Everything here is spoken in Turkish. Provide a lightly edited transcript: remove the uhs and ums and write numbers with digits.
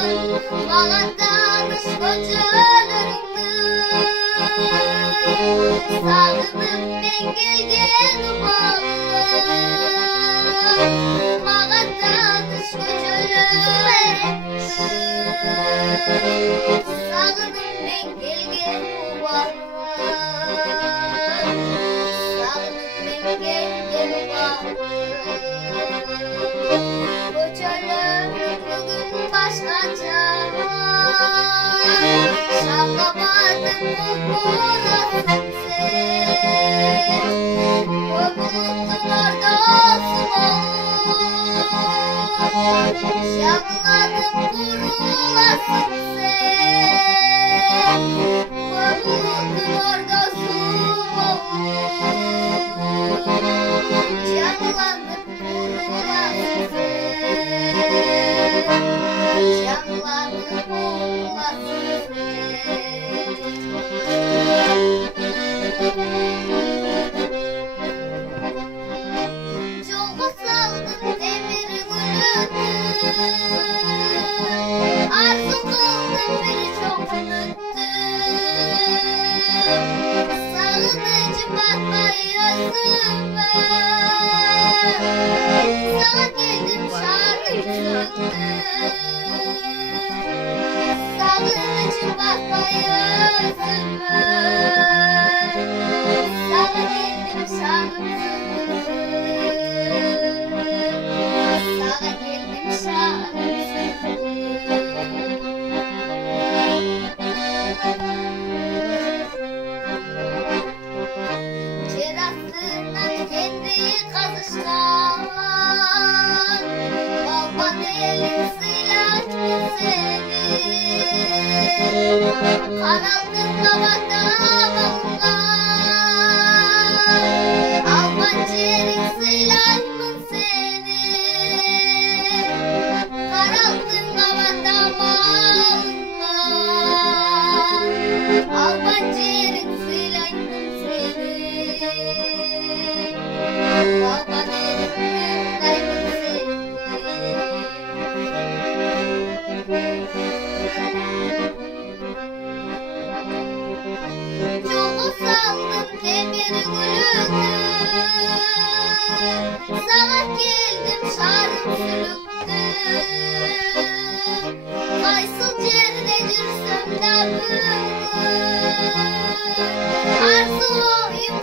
Bana danış kocalarını. Sağınım ben gelgen bağım. Bana danış kocalarını. Sağınım ben gelgen bağım. Bugün başkaca şaklamadın kokulasın sen. Kokulutun orada olsun olur. Şakladım kurulasın sen. Kokulutun orada olsun olur. Şakladım kurulasın sen. Şakladım kurulasın sen. Yolga saldım demir gülünü. Arzu kıldım bir çok ümittü. Sağınıcı batmayasın ben. Sana geldim şarkı sürüktü. Sağınıcı batmayasın ben. Sana geldim şarkı sürüktü. Sana geldim şarkı sürüktü. Kerastından kendi kazışkan Balban elin sıylak seni. Kanaldın kavada bağlar. Alman ciğerin sıylak mı seni. Kanaldın kavada bağlar. Alman ciğerin sıylak mı seni. Alman ciğerin sıylak mı seni. Yolu saldım demir gülünü. Sana geldim şarım sürüktü. Kaysıl cerde cürsem de bugün. Arzu oyum